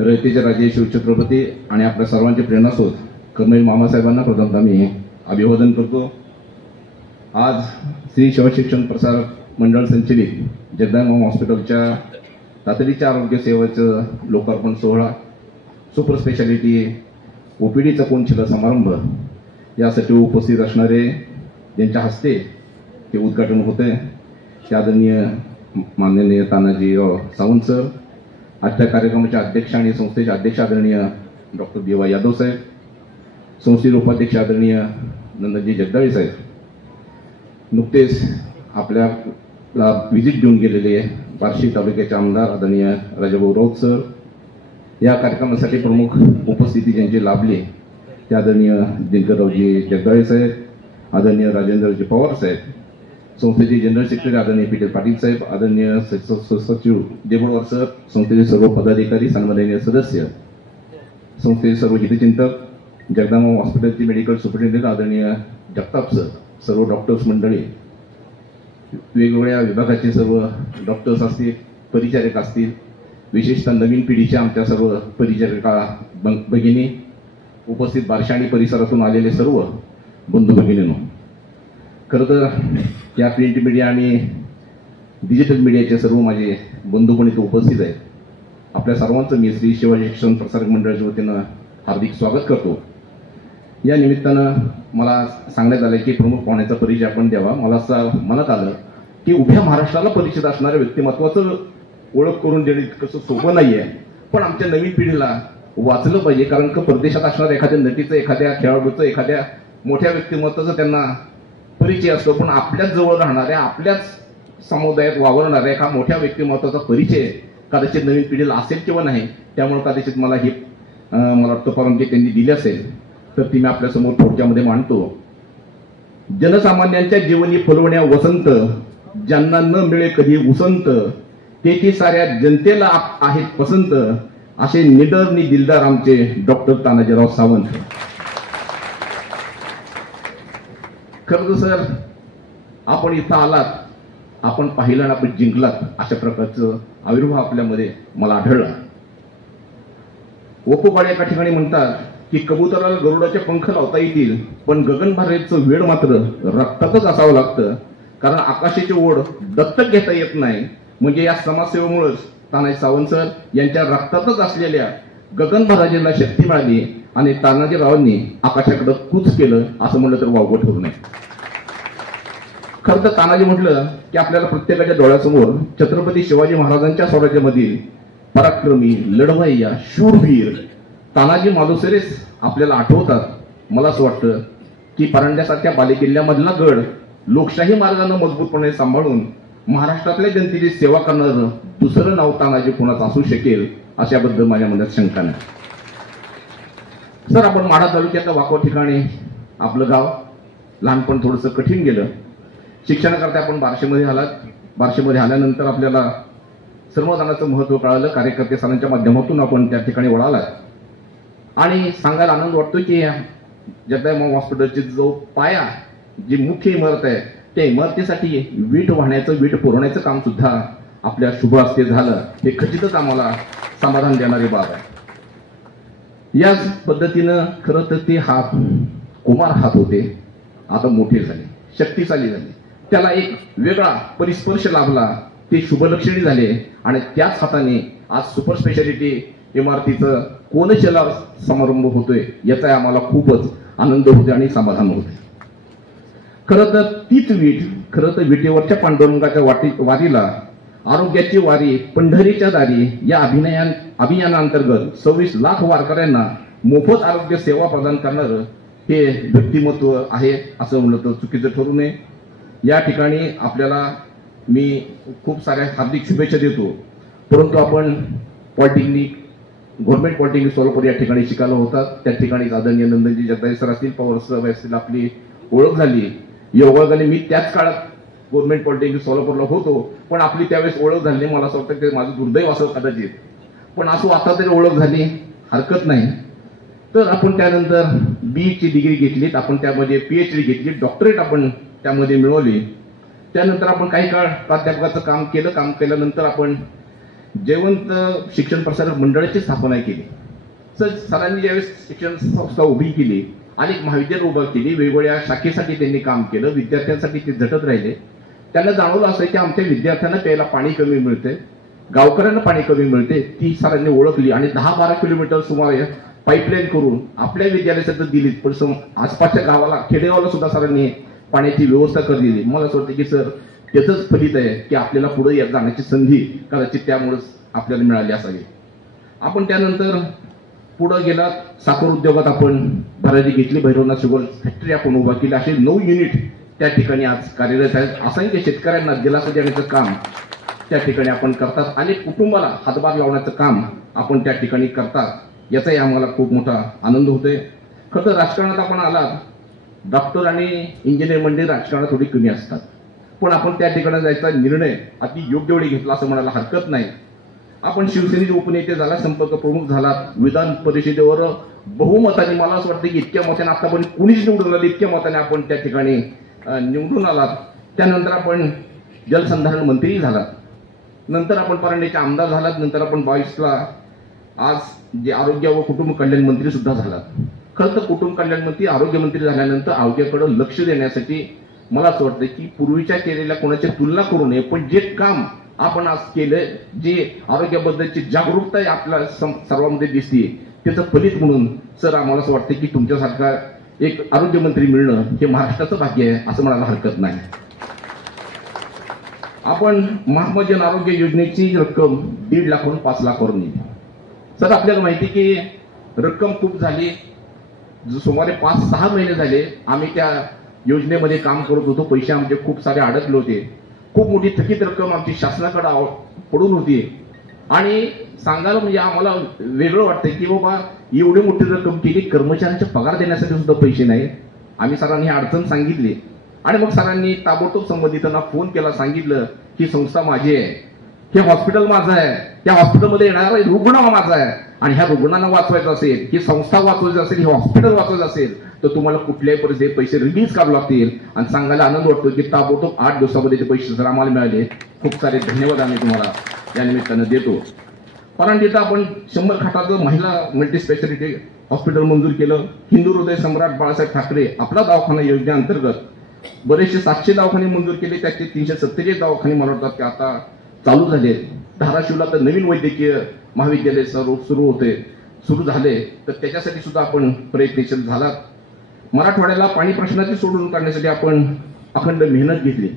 रयतेचे राजे शिवछत्रपती आणि आपल्या सर्वांचे प्रेरणास्रोत कर्नल मामासाहेबांना प्रथमतः मी अभिवादन करतो। आज श्री शिवशिक्षण प्रसार मंडळ संचलित जगदंबा हॉस्पिटलच्या तातडीच्या आरोग्य सेवेचं लोकार्पण सोहळा, सुपर स्पेशालिटी ओपीडीचा कोणशिला समारंभ यासाठी उपस्थित असणारे ज्यांच्या हस्ते ते उद्घाटन होते ते आदरणीय माननीय तानाजीराव सावंत सर, आजच्या कार्यक्रमाचे अध्यक्ष आणि संस्थेचे अध्यक्ष आदरणीय डॉक्टर देवा यादव साहेब, संस्थेचे उपाध्यक्ष आदरणीय नंदजी जगदाळे साहेब, नुकतेच आपल्याला व्हिजिट देऊन गेलेले बार्शी तालुक्याचे आमदार आदरणीय राजाभाऊ राऊत सर, या कार्यक्रमासाठी प्रमुख उपस्थिती ज्यांची लाभली ते आदरणीय दिनकररावजी जगदाळे साहेब, आदरणीय राजेंद्रजी पवार साहेब, संस्थेचे जनरल सेक्रेटरी आदरणीय पी पाटील साहेब, आदरणीय सचिव देबोळकर सर, संस्थेचे सर्व पदाधिकारी, सन्माननीय सदस्य, संस्थेचे सर्व हितचिंतक, जगदंबा हॉस्पिटलचे मेडिकल सुपरिटेंडेंट आदरणीय जगताप सर, सर्व डॉक्टर्स मंडळी, वेगवेगळ्या विभागाचे सर्व डॉक्टर्स असतील, परिचारक असतील, विशेषतः नवीन पिढीच्या आमच्या सर्व परिचारिका भगिनी, उपस्थित बार्शी आणि परिसरातून आलेले सर्व बंधू भगिनींनो, खरं तर या प्रिंट मीडिया आणि डिजिटल मीडियाचे सर्व माझे बंधू पण इथे उपस्थित आहेत। आपल्या सर्वांचं मी श्री शिवशिक्षण प्रसारक मंडळाच्या वतीनं हार्दिक स्वागत करतो। या निमित्तानं मला सांगण्यात आलं की प्रमुख पाहुण्याचा परिचय आपण द्यावा। मला असं मनात आलं की उभ्या महाराष्ट्राला परिचित असणाऱ्या व्यक्तिमत्वाचं ओळख करून देणे कसं सोपं नाहीये, पण आमच्या नवीन पिढीला वाचलं पाहिजे, कारण का परदेशात असणाऱ्या एखाद्या नटीचं, एखाद्या खेळाडूचं, एखाद्या मोठ्या व्यक्तिमत्वाचं त्यांना परिचय असतो, पण आपल्याच जवळ राहणाऱ्या, आपल्याच समुदायात वावरणाऱ्या एका मोठ्या व्यक्तिमत्वाचा परिचय कदाचित नवीन पिढीला असेल किंवा नाही। त्यामुळे कदाचित मला ही मला वाटतं परवानगी त्यांनी दिली असेल तर ती मी आपल्यासमोर थोडक्यामध्ये मांडतो। जनसामान्यांच्या जीवनी फुलवण्या वसंत, ज्यांना न मिळे कधी उसंत, ते साऱ्या जनतेला आहेत पसंत, असे निडर नि दिलदार आमचे डॉक्टर तानाजीराव सावंत। खरं सर, आपण इथं आलात, आपण पाहिलं आणि आपण जिंकलात, अशा प्रकारचं आविर्भाव आपल्यामध्ये मला आढळला। ओपोबाळ एका ठिकाणी म्हणतात की कबुतराला गरुडाचे पंख लावता येतील, पण गगनभराचं वेड मात्र रक्तातच असावं लागतं, कारण आकाशाची ओढ दत्तक घेता येत नाही। म्हणजे या समाजसेवेमुळेच तानाजी सावंत सर यांच्या रक्तातच असलेल्या गगनभराजीला शक्ती मिळाली आणि तानाजीरावांनी आकाशाकडे कूच केलं असं म्हणलं तर वावगं ठरू नये। खरं तर तानाजी म्हटलं की आपल्याला प्रत्येकाच्या डोळ्यासमोर छत्रपती शिवाजी महाराजांच्या स्वराज्यामधील पराक्रमी, लढवय्या, शूरवीर तानाजी मालुसरेच आपल्याला आठवतात। मला असं वाटतं की परांड्यासारख्या बालेकिल्ल्यामधला गड लोकशाही मार्गाने मजबूतपणे सांभाळून महाराष्ट्रातल्या जनतेची सेवा करणारं दुसरं नाव तानाजी कोणाचं असू शकेल अशाबद्दल माझ्या मनात शंका नाही। सर, आपण माढा तालुक्याच्या वाकवा ठिकाणी आपलं गाव, लहानपण थोडंसं कठीण गेलं। शिक्षणाकरता आपण बार्शीमध्ये आलात, बार्शीमध्ये आल्यानंतर आपल्याला सर्वजणांचं महत्त्व कळालं, कार्यकर्ते सरांच्या माध्यमातून आपण त्या ठिकाणी वळालात आणि सांगायला आनंद वाटतो की जगदंबा हॉस्पिटलची जो पाया, जी मुख्य इमारत आहे, त्या इमारतीसाठी वीट वाहण्याचं, वीट पुरवण्याचं काम सुद्धा आपल्या शुभ हस्ते झालं, हे खचितच आम्हाला समाधान देणारी बाब आहे। याच पद्धतीनं खरं तर ते हात कुमार हात होते, आता मोठे झाले, शक्तिशाली झाले, त्याला एक वेगळा परिस्पर्श लाभला, ते शुभलक्षणी झाले आणि त्याच हाताने आज सुपर स्पेशालिटी इमारतीचं कोनशिला समारंभ होतोय, याचा आम्हाला खूपच आनंद होतो आणि समाधान होते। खरं तर तीच वीट, खरं तर विटेवरच्या पांडुरंगाच्या वारीला, आरोग्याची वारी पंढरीच्या दारी या अभियानांतर्गत 26 लाख वारकऱ्यांना मोफत आरोग्य सेवा प्रदान करणारं हे व्यक्तिमत्व आहे असं म्हणलं तर चुकीचं ठरू नये। या ठिकाणी आपल्याला मी खूप साऱ्या हार्दिक शुभेच्छा देतो, परंतु आपण पॉलिटेक्निक, गव्हर्नमेंट पॉलिटेक्निक सोलापूर या ठिकाणी शिकायला होतात, त्या ठिकाणी आदरणीय नंदनजी जगदाळे सर असतील, पवार सर असतील, आपली ओळख झाली। योगायोगाने मी त्याच काळात गव्हर्नमेंट पॉलिटेक्निक सोलापूरला होतो, पण आपली त्यावेळेस ओळख झाली, मला असं वाटतं की माझं दुर्दैव असं कदाचित, पण असं आता तरी ओळख झाली, हरकत नाही। तर आपण त्यानंतर बीची डिग्री घेतलीत, आपण त्यामध्ये PhD घेतली, डॉक्टरेट आपण त्यामध्ये मिळवली। त्यानंतर आपण काही काळ प्राध्यापकाचं काम केलं, काम केल्यानंतर आपण जयवंत शिक्षण प्रसारक मंडळाची स्थापना केली. सरांनी ज्यावेळेस शिक्षण संस्था उभी केली, अनेक महाविद्यालय उभं केली, वेगवेगळ्या शाखेसाठी त्यांनी काम केलं, विद्यार्थ्यांसाठी ते झटत राहिले. त्यांना जाणवलं असं की आमच्या विद्यार्थ्यांना प्यायला पाणी कमी मिळते, गावकऱ्यांना पाणी कमी मिळते. ती सरांनी ओळखली आणि 10-12 किलोमीटर सुमारे पाईपलाईन करून आपल्या विद्यालयासाठी दिली, पण आसपासच्या गावाला, खेडेगावाला सुद्धा सरांनी पाण्याची व्यवस्था करून मला असं वाटतं की सर त्याचंच फलित आहे की आपल्याला पुढे जाण्याची संधी कदाचित त्यामुळेच आपल्याला मिळाली असावी. आपण त्यानंतर पुढे गेलात, साखर उद्योगात आपण भरारी घेतली, भैरवनाथ शुगर फॅक्टरी आपण उभा केली. असे 9 युनिट त्या ठिकाणी आज कार्यरत आहेत. असंख्य शेतकऱ्यांना दिलासा देण्याचं काम त्या ठिकाणी आपण करतात. अनेक कुटुंबाला हातभार लावण्याचं काम आपण त्या ठिकाणी करतात. याचाही आम्हाला खूप मोठा आनंद होतोय. खरं तर राजकारणात आपण आलात, डॉक्टर आणि इंजिनियर म्हणजे राजकारणात थोडी कमी असतात, पण आपण त्या ठिकाणी जायचा निर्णय अति योग्य वेळी घेतला असं म्हणायला हरकत नाही. आपण शिवसेनेचे उपनेते झाला, संपर्क प्रमुख झालात, विधान परिषदेवर बहुमताने, मला असं वाटतं की इतक्या मताने आतापर्यंत कुणीच निवडून आलं, इतक्या मताने आपण त्या ठिकाणी निवडून आलात. त्यानंतर आपण जलसंधारण मंत्री झालात, नंतर आपण परंडेचे आमदार झालात, नंतर आपण 22ला आज जे आरोग्य व कुटुंब कल्याण मंत्री सुद्धा झालात. खरं तर कुटुंब कल्याण मंत्री, आरोग्य मंत्री झाल्यानंतर आरोग्याकडे लक्ष देण्यासाठी मला असं वाटतं की पूर्वीच्या केलेल्या कोणाची तुलना करू नये, पण जे काम आपण आज केलं, जे आरोग्याबद्दलची जागरूकता आपल्या सर्वांमध्ये दिसते, त्याचं फलित म्हणून सर आम्हाला असं वाटतं की तुमच्यासारखा एक आरोग्यमंत्री मिळणं हे महाराष्ट्राचं भाग्य आहे असं म्हणायला हरकत नाही. आपण महात्मा जन आरोग्य योजनेची रक्कम 1.5 लाखावरून 5 लाखावर नेली. सर आपल्याला माहिती की रक्कम खूप झाली, सुमारे 5-6 महिने झाले आम्ही त्या योजनेमध्ये काम करत होतो. पैसे आमचे खूप सारे अडकले होते, खूप मोठी थकीत रक्कम आमची शासनाकडे पडून होती. आणि सांगायला म्हणजे आम्हाला वेगळं वाटतंय की बाबा एवढी मोठी रक्कम केली, कर्मचाऱ्यांचे पगार देण्यासाठी सुद्धा पैसे नाही. आम्ही सरांनी ही अडचण सांगितली आणि मग सरांनी ताबडतोब संबंधितांना फोन केला, सांगितलं की संस्था माझी आहे, हे हॉस्पिटल माझं आहे, त्या हॉस्पिटलमध्ये येणारा रुग्ण माझा आहे आणि ह्या रुग्णांना वाचवायचं असेल, ही संस्था वाचवायची असेल, हे हॉस्पिटल वाचवायचं असेल तर तुम्हाला कुठल्याही परिस्थितीत पैसे रिलीज करावे लागतील. आणि सांगायला आनंद वाटतो की ताबडतोब 8 दिवसामध्ये ते पैसे सर आम्हाला मिळाले. खूप सारे धन्यवाद आम्ही तुम्हाला या निमित्तानं देतो. परांडीत आपण 100 खाटाचं महिला मल्टीस्पेशालिटी हॉस्पिटल मंजूर केलं. हिंदू हृदय सम्राट बाळासाहेब ठाकरे आपला दवाखाना योजनेअंतर्गत बरेचसे 700 दवाखाने मंजूर केले, त्याचे 347 दवाखाने मला वाटतात की आता चालू झाले. धाराशिवला तर नवीन वैद्यकीय महाविद्यालय सुरू झाले, तर त्याच्यासाठी सुद्धा आपण प्रयत्नशील झालात. मराठवाड्याला पाणी प्रश्नाची सोडवणूक करण्यासाठी आपण अखंड मेहनत घेतली.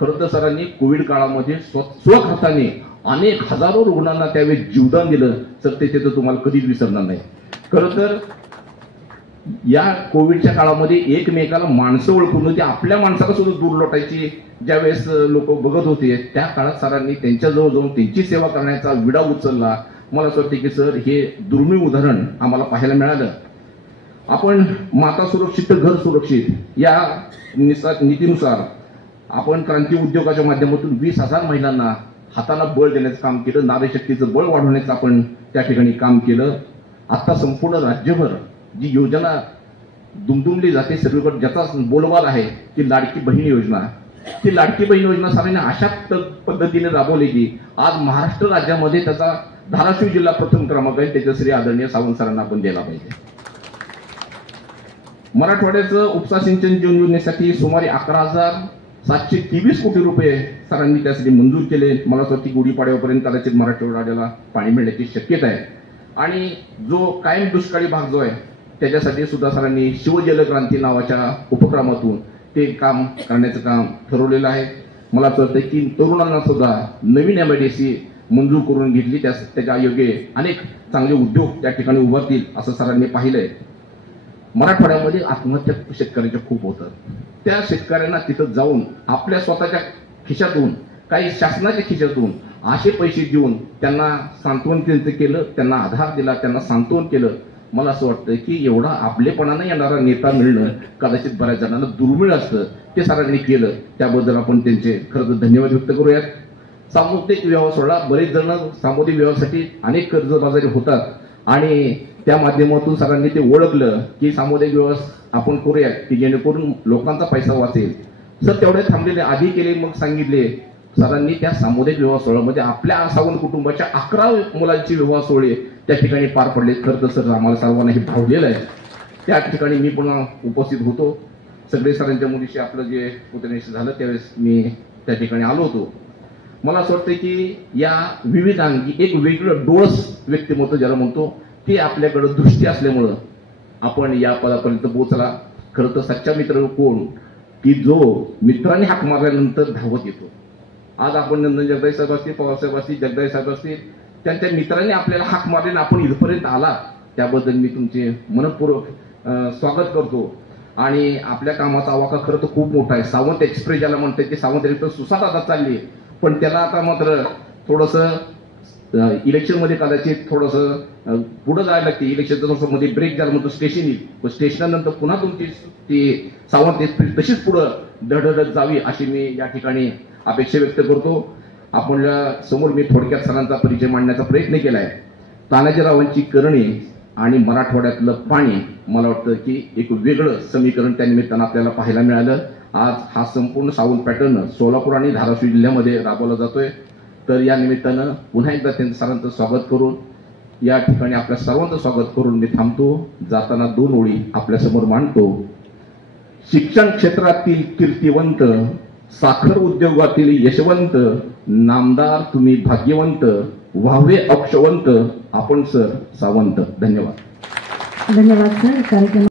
खरं तर सरांनी कोविड काळामध्ये स्वखर्चाने अनेक हजारो रुग्णांना त्यावेळी जीवदान दिलं. तर ते तर तुम्हाला कधीच विसरणार नाही. खरं तर या कोविडच्या काळामध्ये एकमेकाला माणसं ओळखून होती, आपल्या माणसाला सुद्धा दूर लोटायची ज्यावेळेस लोक बघत होते, त्या काळात सरांनी त्यांच्याजवळ जाऊन त्यांची सेवा करण्याचा विडा उचलला. मला असं वाटतं की सर हे दुर्मिळ उदाहरण आम्हाला पाहायला मिळालं. आपण माता सुरक्षित तर घर सुरक्षित या नीतीनुसार आपण क्रांती उद्योगाच्या माध्यमातून 20,000 महिलांना हाताला बळ देण्याचं काम केलं, नारी शक्तीचं बळ वाढवण्याचं आपण त्या ठिकाणी काम केलं. आता संपूर्ण राज्यभर जी योजना दुमदुमली जाते सगळीकडे, ज्याचा बोलबाला आहे की लाडकी बहीण योजना, ती लाडकी बहीण योजना सरांनी अशा पद्धतीने राबवली की आज महाराष्ट्र राज्यामध्ये त्याचा धाराशिव जिल्हा प्रथम क्रमांक आहे. त्याच्या श्री आदरणीय सावंत सरांना आपण द्यायला पाहिजे. मराठवाड्याचं उपसा सिंचन योजनेसाठी सुमारे 11,723 कोटी रुपये सरांनी त्यासाठी मंजूर केले. मला असं वाटतं की गुढीपाडव्यापर्यंत कदाचित मराठवाड्याला पाणी मिळण्याची शक्यता आहे. आणि जो कायम दुष्काळी भाग जो आहे त्याच्यासाठी सुद्धा सरांनी शिवजलक्रांती नावाच्या उपक्रमातून ते काम करण्याचं काम ठरवलेलं आहे. मला असं वाटतं की तरुणांना सुद्धा नवीन MIDC मंजूर करून घेतली, त्याच्या योग्य अनेक चांगले उद्योग त्या ठिकाणी उभारतील असं सरांनी पाहिलंय. मराठवाड्यामध्ये आत्महत्या शेतकऱ्यांच्या खूप होतात. त्या शेतकऱ्यांना तिथं जाऊन आपल्या स्वतःच्या खिशातून, काही शासनाच्या खिशातून असे पैसे देऊन त्यांना सांत्वन त्यांचं केलं, त्यांना आधार दिला, त्यांना सांत्वन केलं. मला असं वाटतं की एवढा आपलेपणानं येणारा नेता मिळणं कदाचित बऱ्याच जणांना दुर्मिळ असतं. ते सरांनी केलं, त्याबद्दल आपण त्यांचे खरं तर धन्यवाद व्यक्त करूयात. सामुदायिक विवाह सोहळा, बरेच जण सामुदायिक विवाहासाठी अनेक कर्जबाजारी होतात आणि त्या माध्यमातून सरांनी ते ओळखलं की सामुदायिक विवाह आपण करूयात की जेणेकरून लोकांचा पैसा वाचेल. सर तेवढे थांबलेले, आधी केले मग सांगितले सरांनी त्या सामुदायिक विवाह सोहळा म्हणजे आपल्या सावंत कुटुंबाच्या 11 मुलांची विवाह सोहळे त्या ठिकाणी पार पडले. खरं तर सर आम्हाला सर्वांना हे भावलेलं आहे. त्या ठिकाणी मी पण उपस्थित होतो. सगळे सरांच्या मुलीशी आपलं जे पुतण्याशी झालं त्यावेळेस मी त्या ठिकाणी आलो होतो. मला असं वाटतं की या विविधांगी एक वेगळं डोळस व्यक्तिमत्व ज्याला म्हणतो ते आपल्याकडं दृष्टी असल्यामुळं आपण या पदापर्यंत पोहोचला. खरं तर सच्चा मित्र कोण की जो मित्रांनी हाक मारल्यानंतर धावत येतो. आज आपण नंदन जगदाळे साहेब असतील, पवार साहेब असतील, जगदाळे साहेब असतील, त्यांच्या मित्रांनी आपल्याला हाक मारल्याने आपण इथपर्यंत आला. त्याबद्दल मी तुमचे मनपूर्वक स्वागत करतो. आणि आपल्या कामाचा आवाका खरं तर खूप मोठा आहे. सावंत एक्सप्रेस ज्याला म्हणतात की सावंत एक्सप्रेस सुसाट आता चालली आहे, पण त्याला आता मात्र थोडंसं इलेक्शनमध्ये कदाचित थोडंसं पुढे जायला लागते. इलेक्शनच्या मध्ये ब्रेक झाला म्हणतो स्टेशन येईल, स्टेशननंतर पुन्हा तुमची ती सावंत एक्सप्रेस तशीच पुढं धडधडत जावी अशी मी या ठिकाणी अपेक्षा व्यक्त करतो. आपल्या समोर मी थोडक्यात सरांचा परिचय मांडण्याचा प्रयत्न केलाय. तानाजीरावांची करणी आणि मराठवाड्यातलं पाणी मला वाटतं की एक वेगळं समीकरण त्या निमित्तानं आपल्याला पाहायला मिळालं. आज हा संपूर्ण सावंत पॅटर्न सोलापूर आणि धाराशिव जिल्ह्यामध्ये राबवला जातोय. तर या निमित्तानं पुन्हा एकदा त्यांचं सरांचं स्वागत करून या ठिकाणी आपल्या सर्वांचं स्वागत करून मी थांबतो. जाताना 2 ओळी आपल्यासमोर मांडतो. शिक्षण क्षेत्रातील कीर्तिवंत, साखर उद्योगातील यशवंत, नामदार तुम्ही भाग्यवंत, व्हावे अक्षवंत आपण सर सावंत. धन्यवाद. धन्यवाद सर. कार्यक्रम